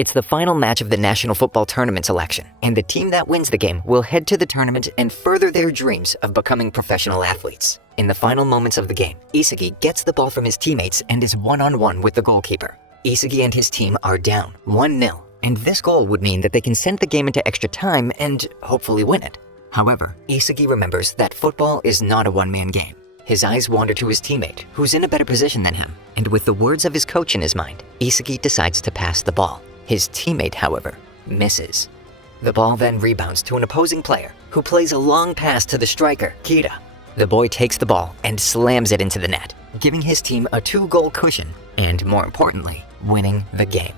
It's the final match of the National Football Tournament selection, and the team that wins the game will head to the tournament and further their dreams of becoming professional athletes. In the final moments of the game, Isagi gets the ball from his teammates and is one-on-one with the goalkeeper. Isagi and his team are down 1-0, and this goal would mean that they can send the game into extra time and hopefully win it. However, Isagi remembers that football is not a one-man game. His eyes wander to his teammate, who's in a better position than him, and with the words of his coach in his mind, Isagi decides to pass the ball. His teammate, however, misses. The ball then rebounds to an opposing player, who plays a long pass to the striker, Kita. The boy takes the ball and slams it into the net, giving his team a 2-goal cushion, and more importantly, winning the game.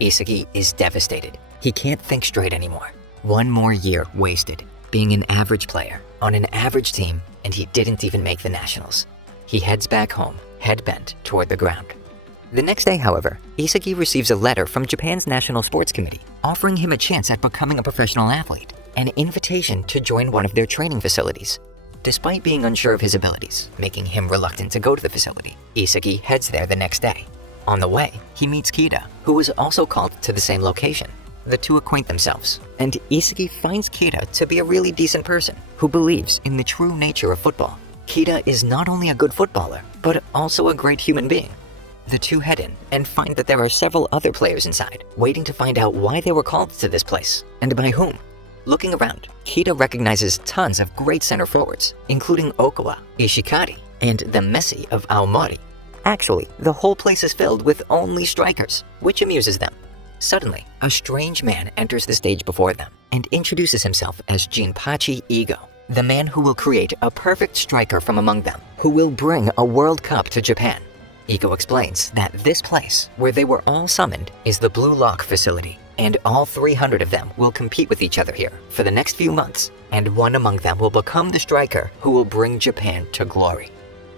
Isagi is devastated. He can't think straight anymore. One more year wasted, being an average player, on an average team, and he didn't even make the nationals. He heads back home, head bent toward the ground. The next day, however, Isagi receives a letter from Japan's National Sports Committee offering him a chance at becoming a professional athlete, an invitation to join one of their training facilities. Despite being unsure of his abilities, making him reluctant to go to the facility, Isagi heads there the next day. On the way, he meets Kita, who was also called to the same location. The two acquaint themselves, and Isagi finds Kita to be a really decent person who believes in the true nature of football. Kita is not only a good footballer, but also a great human being. The two head in and find that there are several other players inside, waiting to find out why they were called to this place, and by whom. Looking around, Kita recognizes tons of great center forwards, including Okawa, Ishikari, and the Messi of Aomori. Actually, the whole place is filled with only strikers, which amuses them. Suddenly, a strange man enters the stage before them and introduces himself as Jinpachi Igo, the man who will create a perfect striker from among them, who will bring a World Cup to Japan. Igo explains that this place, where they were all summoned, is the Blue Lock facility, and all 300 of them will compete with each other here for the next few months, and one among them will become the striker who will bring Japan to glory.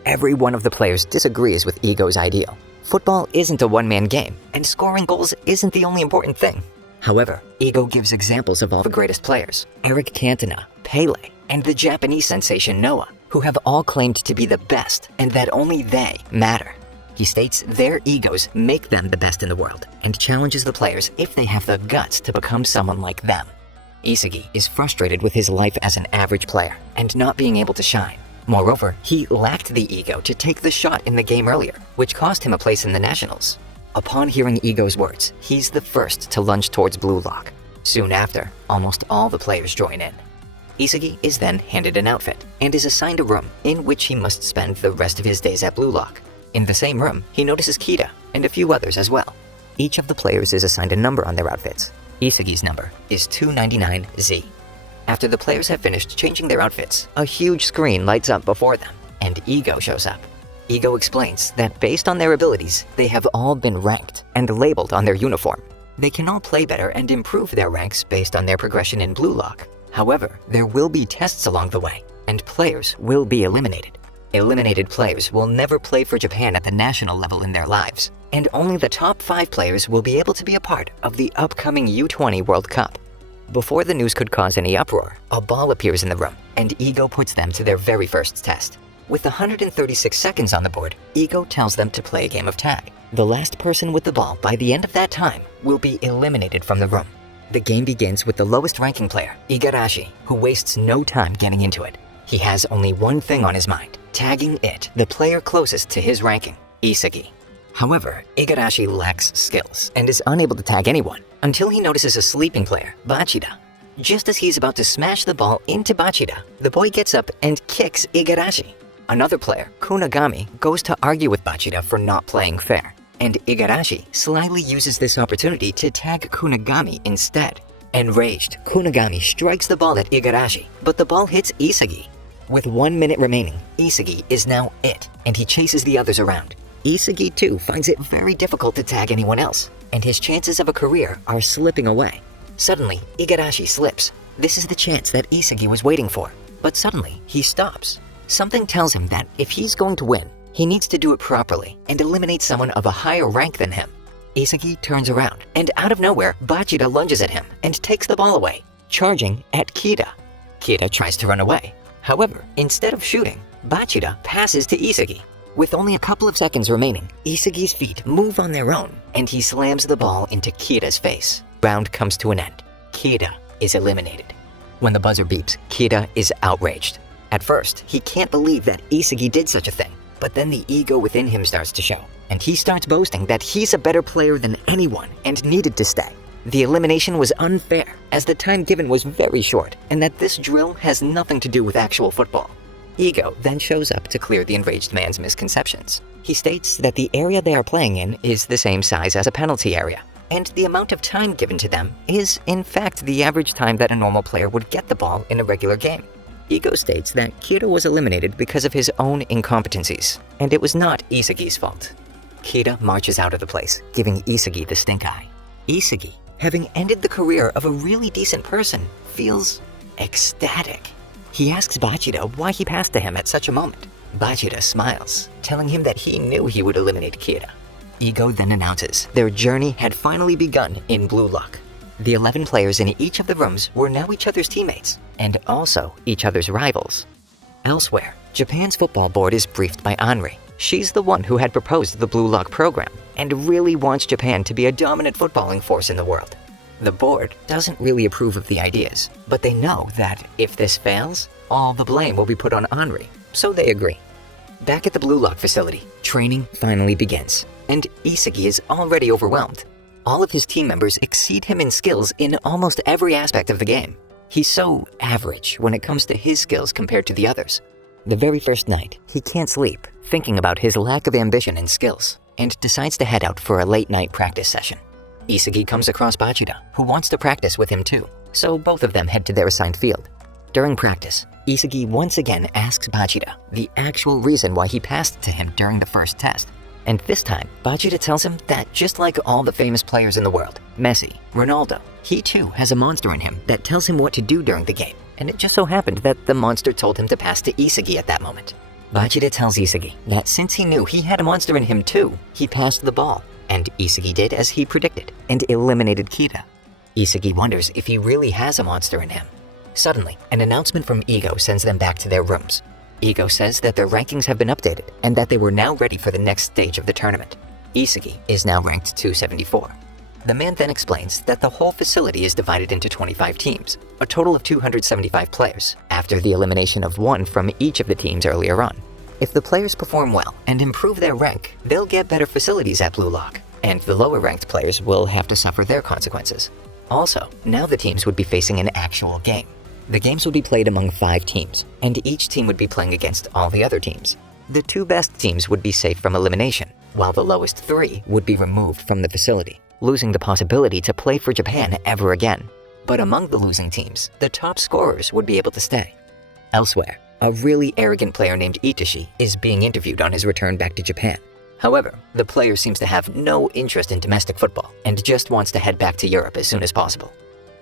Every one of the players disagrees with Igo's ideal. Football isn't a one-man game, and scoring goals isn't the only important thing. However, Igo gives examples of all the greatest players, Eric Cantona, Pele, and the Japanese sensation Noah, who have all claimed to be the best and that only they matter. He states their egos make them the best in the world and challenges the players if they have the guts to become someone like them. Isagi is frustrated with his life as an average player and not being able to shine. Moreover, he lacked the ego to take the shot in the game earlier, which cost him a place in the nationals. Upon hearing Igo's words, he's the first to lunge towards Blue Lock. Soon after, almost all the players join in. Isagi is then handed an outfit and is assigned a room in which he must spend the rest of his days at Blue Lock. In the same room, he notices Kita and a few others as well. Each of the players is assigned a number on their outfits. Isagi's number is 299Z. After the players have finished changing their outfits, a huge screen lights up before them, and Igo shows up. Igo explains that based on their abilities, they have all been ranked and labeled on their uniform. They can all play better and improve their ranks based on their progression in Blue Lock. However, there will be tests along the way, and players will be eliminated. Eliminated players will never play for Japan at the national level in their lives, and only the top 5 players will be able to be a part of the upcoming U20 World Cup. Before the news could cause any uproar, a ball appears in the room, and Igo puts them to their very first test. With 136 seconds on the board, Igo tells them to play a game of tag. The last person with the ball by the end of that time will be eliminated from the room. The game begins with the lowest ranking player, Igarashi, who wastes no time getting into it. He has only one thing on his mind, tagging the player closest to his ranking, Isagi. However, Igarashi lacks skills and is unable to tag anyone until he notices a sleeping player, Bachida. Just as he's about to smash the ball into Bachida, the boy gets up and kicks Igarashi. Another player, Kunagami, goes to argue with Bachida for not playing fair, and Igarashi slyly uses this opportunity to tag Kunagami instead. Enraged, Kunagami strikes the ball at Igarashi, but the ball hits Isagi. With 1 minute remaining, Isagi is now it, and he chases the others around. Isagi too finds it very difficult to tag anyone else, and his chances of a career are slipping away. Suddenly, Igarashi slips. This is the chance that Isagi was waiting for, but suddenly he stops. Something tells him that if he's going to win, he needs to do it properly and eliminate someone of a higher rank than him. Isagi turns around, and out of nowhere, Bachida lunges at him and takes the ball away, charging at Kita. Kita tries to run away. However, instead of shooting, Bachida passes to Isagi. With only a couple of seconds remaining, Isagi's feet move on their own, and he slams the ball into Kira's face. Round comes to an end. Kira is eliminated. When the buzzer beeps, Kira is outraged. At first, he can't believe that Isagi did such a thing, but then the ego within him starts to show, and he starts boasting that he's a better player than anyone and needed to stay. The elimination was unfair, as the time given was very short, and that this drill has nothing to do with actual football. Ego then shows up to clear the enraged man's misconceptions. He states that the area they are playing in is the same size as a penalty area, and the amount of time given to them is, in fact, the average time that a normal player would get the ball in a regular game. Ego states that Kira was eliminated because of his own incompetencies, and it was not Isagi's fault. Kira marches out of the place, giving Isagi the stink eye. Isagi, having ended the career of a really decent person, feels ecstatic. He asks Bachida why he passed to him at such a moment. Bachida smiles, telling him that he knew he would eliminate Kira. Ego then announces their journey had finally begun in Blue Lock. The 11 players in each of the rooms were now each other's teammates, and also each other's rivals. Elsewhere, Japan's football board is briefed by Anri. She's the one who had proposed the Blue Lock program, and really wants Japan to be a dominant footballing force in the world. The board doesn't really approve of the ideas, but they know that if this fails, all the blame will be put on Anri, so they agree. Back at the Blue Lock facility, training finally begins, and Isagi is already overwhelmed. All of his team members exceed him in skills in almost every aspect of the game. He's so average when it comes to his skills compared to the others. The very first night, he can't sleep, thinking about his lack of ambition and skills, and decides to head out for a late-night practice session. Isagi comes across Bachida, who wants to practice with him too, so both of them head to their assigned field. During practice, Isagi once again asks Bachida the actual reason why he passed to him during the first test. And this time, Bachida tells him that just like all the famous players in the world, Messi, Ronaldo, he too has a monster in him that tells him what to do during the game, and it just so happened that the monster told him to pass to Isagi at that moment. Bachida tells Isagi that since he knew he had a monster in him too, he passed the ball, and Isagi did as he predicted, and eliminated Kira. Isagi wonders if he really has a monster in him. Suddenly, an announcement from Ego sends them back to their rooms. Ego says that their rankings have been updated, and that they were now ready for the next stage of the tournament. Isagi is now ranked 274. The man then explains that the whole facility is divided into 25 teams, a total of 275 players, after the elimination of one from each of the teams earlier on. If the players perform well and improve their rank, they'll get better facilities at Blue Lock, and the lower-ranked players will have to suffer their consequences. Also, now the teams would be facing an actual game. The games would be played among 5 teams, and each team would be playing against all the other teams. The 2 best teams would be safe from elimination, while the lowest 3 would be removed from the facility, losing the possibility to play for Japan ever again. But among the losing teams, the top scorers would be able to stay. Elsewhere, a really arrogant player named Itachi is being interviewed on his return back to Japan. However, the player seems to have no interest in domestic football and just wants to head back to Europe as soon as possible.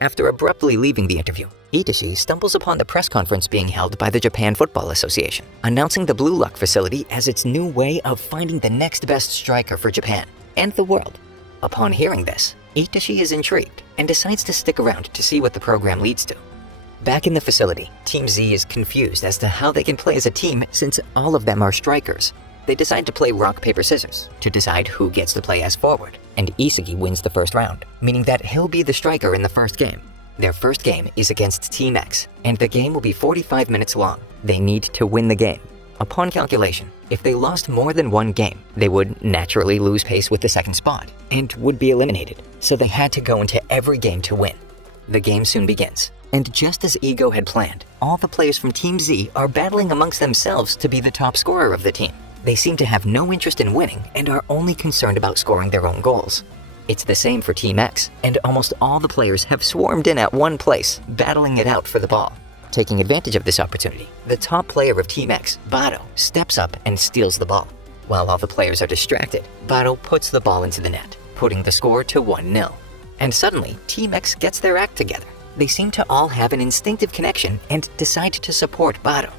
After abruptly leaving the interview, Itachi stumbles upon the press conference being held by the Japan Football Association, announcing the Blue Lock facility as its new way of finding the next best striker for Japan and the world. Upon hearing this, Itachi is intrigued and decides to stick around to see what the program leads to. Back in the facility, Team Z is confused as to how they can play as a team since all of them are strikers. They decide to play rock, paper, scissors to decide who gets to play as forward, and Isagi wins the first round, meaning that he'll be the striker in the first game. Their first game is against Team X, and the game will be 45 minutes long. They need to win the game. Upon calculation, if they lost more than one game, they would naturally lose pace with the second spot, and would be eliminated, so they had to go into every game to win. The game soon begins, and just as Ego had planned, all the players from Team Z are battling amongst themselves to be the top scorer of the team. They seem to have no interest in winning and are only concerned about scoring their own goals. It's the same for Team X, and almost all the players have swarmed in at one place, battling it out for the ball. Taking advantage of this opportunity, the top player of Team X, Bado, steps up and steals the ball. While all the players are distracted, Bado puts the ball into the net, putting the score to 1-0. And suddenly, Team X gets their act together. They seem to all have an instinctive connection and decide to support Bado.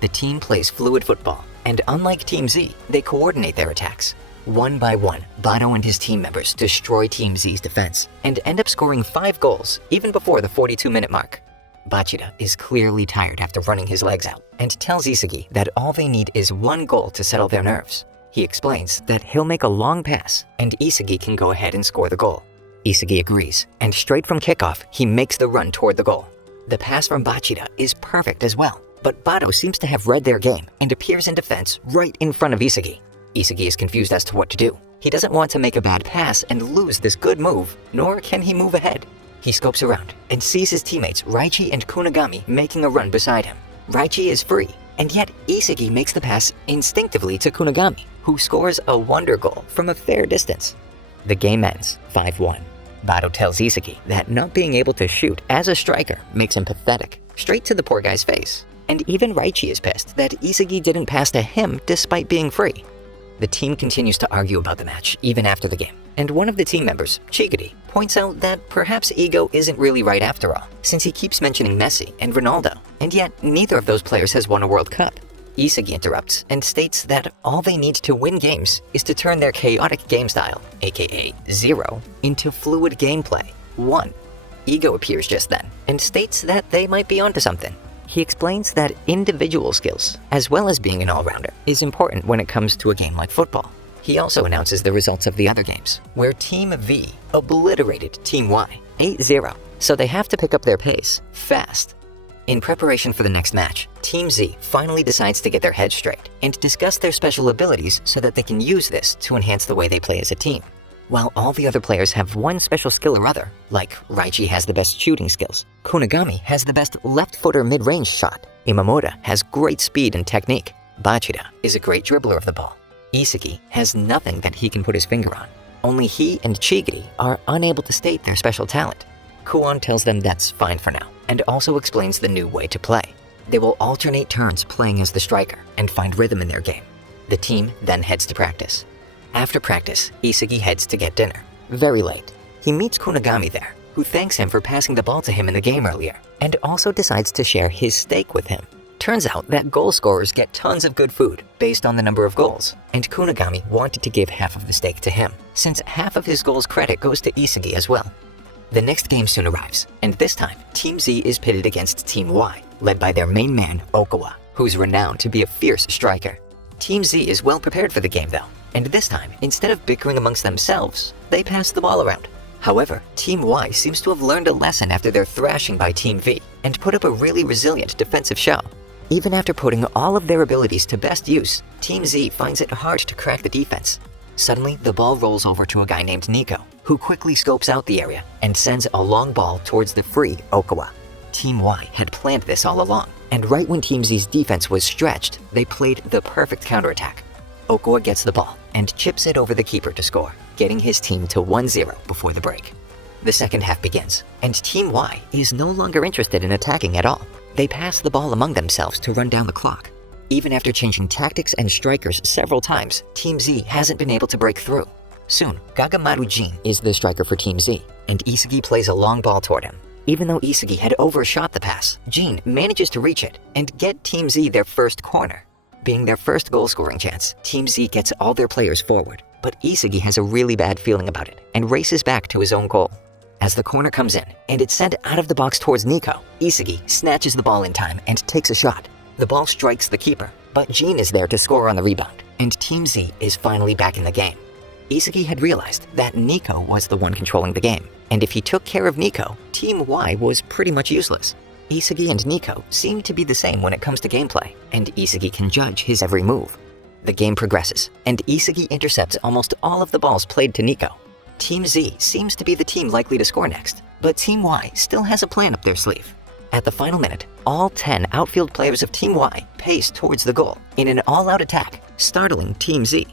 The team plays fluid football, and unlike Team Z, they coordinate their attacks. One by one, Bado and his team members destroy Team Z's defense and end up scoring 5 goals even before the 42-minute mark. Bachida is clearly tired after running his legs out and tells Isagi that all they need is one goal to settle their nerves. He explains that he'll make a long pass and Isagi can go ahead and score the goal. Isagi agrees, and straight from kickoff, he makes the run toward the goal. The pass from Bachida is perfect as well, but Bado seems to have read their game and appears in defense right in front of Isagi. Isagi is confused as to what to do. He doesn't want to make a bad pass and lose this good move, nor can he move ahead. He scopes around and sees his teammates Raichi and Kunigami making a run beside him. Raichi is free, and yet Isagi makes the pass instinctively to Kunigami, who scores a wonder goal from a fair distance. The game ends 5-1. Bado tells Isagi that not being able to shoot as a striker makes him pathetic, straight to the poor guy's face. And even Raichi is pissed that Isagi didn't pass to him despite being free. The team continues to argue about the match even after the game, and one of the team members, Chigiri, points out that perhaps ego isn't really right after all, since he keeps mentioning Messi and Ronaldo, and yet neither of those players has won a World Cup. Isagi interrupts and states that all they need to win games is to turn their chaotic game style, aka 0, into fluid gameplay, 1. Ego appears just then and states that they might be onto something. He explains that individual skills, as well as being an all-rounder, is important when it comes to a game like football. He also announces the results of the other games, where Team V obliterated Team Y 8-0, so they have to pick up their pace fast. In preparation for the next match, Team Z finally decides to get their heads straight and discuss their special abilities so that they can use this to enhance the way they play as a team. While all the other players have one special skill or other, like Raichi has the best shooting skills, Kunigami has the best left-footer mid-range shot, Imamura has great speed and technique, Bachida is a great dribbler of the ball, Isagi has nothing that he can put his finger on. Only he and Chigiri are unable to state their special talent. Kuon tells them that's fine for now, and also explains the new way to play. They will alternate turns playing as the striker and find rhythm in their game. The team then heads to practice. After practice, Isagi heads to get dinner. Very late. He meets Kunigami there, who thanks him for passing the ball to him in the game earlier, and also decides to share his steak with him. Turns out that goal scorers get tons of good food based on the number of goals, and Kunigami wanted to give half of the steak to him, since half of his goals credit goes to Isagi as well. The next game soon arrives, and this time, Team Z is pitted against Team Y, led by their main man, Okawa, who's renowned to be a fierce striker. Team Z is well prepared for the game though, and this time, instead of bickering amongst themselves, they pass the ball around. However, Team Y seems to have learned a lesson after their thrashing by Team V, and put up a really resilient defensive show. Even after putting all of their abilities to best use, Team Z finds it hard to crack the defense. Suddenly, the ball rolls over to a guy named Nico, who quickly scopes out the area and sends a long ball towards the free Okawa. Team Y had planned this all along, and right when Team Z's defense was stretched, they played the perfect counterattack. Okawa gets the ball and chips it over the keeper to score, getting his team to 1-0 before the break. The second half begins, and Team Y is no longer interested in attacking at all. They pass the ball among themselves to run down the clock. Even after changing tactics and strikers several times, Team Z hasn't been able to break through. Soon, Gagamaru Jin is the striker for Team Z, and Isagi plays a long ball toward him. Even though Isagi had overshot the pass, Jin manages to reach it and get Team Z their first corner. Being their first goal-scoring chance, Team Z gets all their players forward, but Isagi has a really bad feeling about it and races back to his own goal. As the corner comes in and it's sent out of the box towards Nico, Isagi snatches the ball in time and takes a shot. The ball strikes the keeper, but Jin is there to score on the rebound, and Team Z is finally back in the game. Isagi had realized that Nico was the one controlling the game, and if he took care of Nico, Team Y was pretty much useless. Isagi and Nico seem to be the same when it comes to gameplay, and Isagi can judge his every move. The game progresses, and Isagi intercepts almost all of the balls played to Nico. Team Z seems to be the team likely to score next, but Team Y still has a plan up their sleeve. At the final minute, all 10 outfield players of Team Y pace towards the goal in an all-out attack, startling Team Z.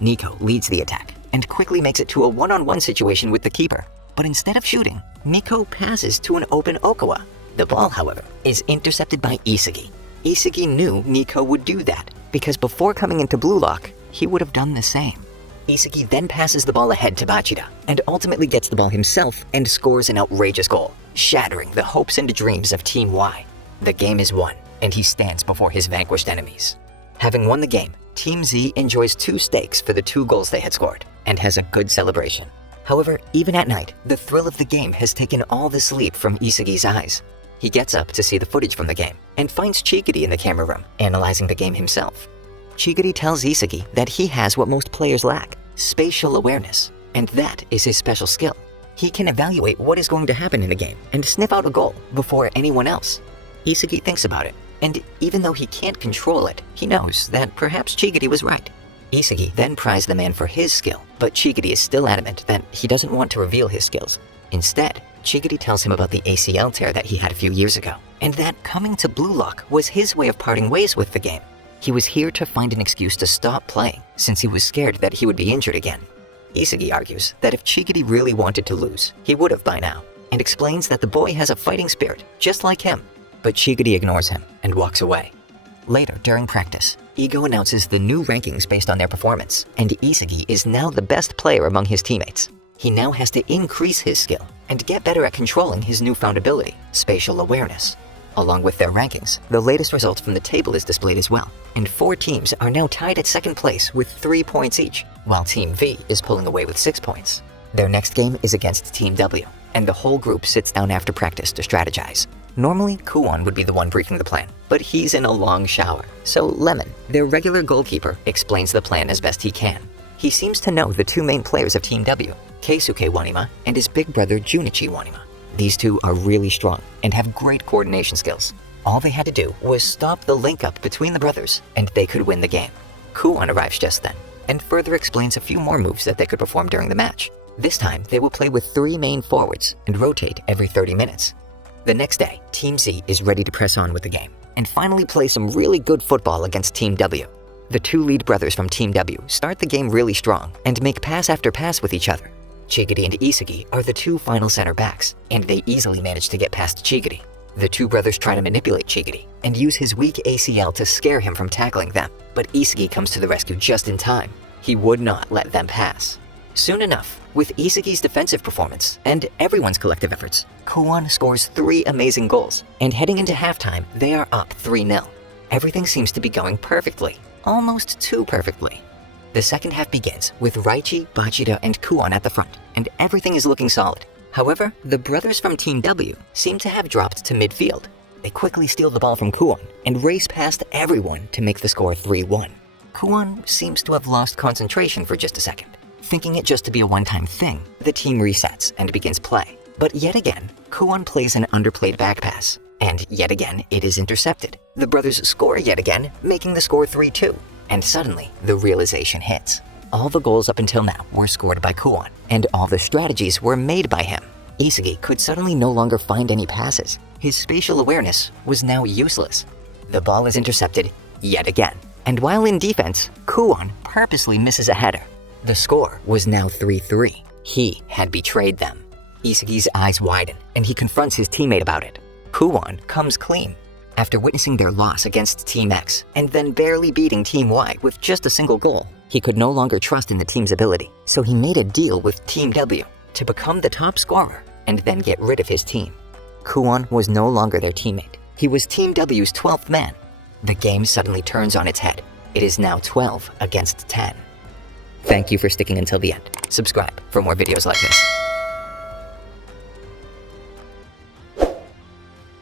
Nico leads the attack and quickly makes it to a one-on-one situation with the keeper. But instead of shooting, Nico passes to an open Okawa. The ball, however, is intercepted by Isagi. Isagi knew Nico would do that, because before coming into Blue Lock, he would have done the same. Isagi then passes the ball ahead to Bachida, and ultimately gets the ball himself and scores an outrageous goal, shattering the hopes and dreams of Team Y. The game is won, and he stands before his vanquished enemies. Having won the game, Team Z enjoys 2 steaks for the 2 goals they had scored, and has a good celebration. However, even at night, the thrill of the game has taken all the sleep from Isagi's eyes. He gets up to see the footage from the game and finds Chigiri in the camera room, analyzing the game himself. Chigiri tells Isagi that he has what most players lack, spatial awareness, and that is his special skill. He can evaluate what is going to happen in the game and sniff out a goal before anyone else. Isagi thinks about it, and even though he can't control it, he knows that perhaps Chigiri was right. Isagi then prized the man for his skill, but Chigiri is still adamant that he doesn't want to reveal his skills. Instead, Chigiri tells him about the ACL tear that he had a few years ago, and that coming to Blue Lock was his way of parting ways with the game. He was here to find an excuse to stop playing, since he was scared that he would be injured again. Isagi argues that if Chigiri really wanted to lose, he would have by now, and explains that the boy has a fighting spirit just like him. But Chigiri ignores him and walks away. Later, during practice, Igo announces the new rankings based on their performance, and Isagi is now the best player among his teammates. He now has to increase his skill and get better at controlling his newfound ability, spatial awareness. Along with their rankings, the latest result from the table is displayed as well, and 4 teams are now tied at second place with 3 points each, while Team V is pulling away with 6 points. Their next game is against Team W, and the whole group sits down after practice to strategize. Normally, Kuon would be the one briefing the plan, but he's in a long shower, so Lemon, their regular goalkeeper, explains the plan as best he can. He seems to know the 2 main players of Team W, Keisuke Wanima and his big brother Junichi Wanima. These 2 are really strong and have great coordination skills. All they had to do was stop the link-up between the brothers, and they could win the game. Kuon arrives just then, and further explains a few more moves that they could perform during the match. This time, they will play with 3 main forwards and rotate every 30 minutes. The next day, Team Z is ready to press on with the game, and finally play some really good football against Team W. The 2 lead brothers from Team W start the game really strong and make pass after pass with each other. Chigiri and Isagi are the 2 final center backs, and they easily manage to get past Chigiri. The 2 brothers try to manipulate Chigiri and use his weak ACL to scare him from tackling them, but Isagi comes to the rescue just in time. He would not let them pass. Soon enough, with Isagi's defensive performance and everyone's collective efforts, Kuon scores 3 amazing goals, and heading into halftime, they are up 3-0. Everything seems to be going perfectly, almost too perfectly. The second half begins with Raichi, Bachida, and Kuon at the front, and everything is looking solid. However, the brothers from Team W seem to have dropped to midfield. They quickly steal the ball from Kuon and race past everyone to make the score 3-1. Kuon seems to have lost concentration for just a second. Thinking it just to be a one-time thing, the team resets and begins play. But yet again, Kuon plays an underplayed back pass, and yet again it is intercepted. The brothers score yet again, making the score 3-2. And suddenly, the realization hits. All the goals up until now were scored by Kuon, and all the strategies were made by him. Isagi could suddenly no longer find any passes. His spatial awareness was now useless. The ball is intercepted yet again, and while in defense, Kuon purposely misses a header. The score was now 3-3. He had betrayed them. Isagi's eyes widen, and he confronts his teammate about it. Kuon comes clean. After witnessing their loss against Team X and then barely beating Team Y with just a single goal, he could no longer trust in the team's ability, so he made a deal with Team W to become the top scorer and then get rid of his team. Kuon was no longer their teammate. He was Team W's 12th man. The game suddenly turns on its head. It is now 12 against 10. Thank you for sticking until the end. Subscribe for more videos like this.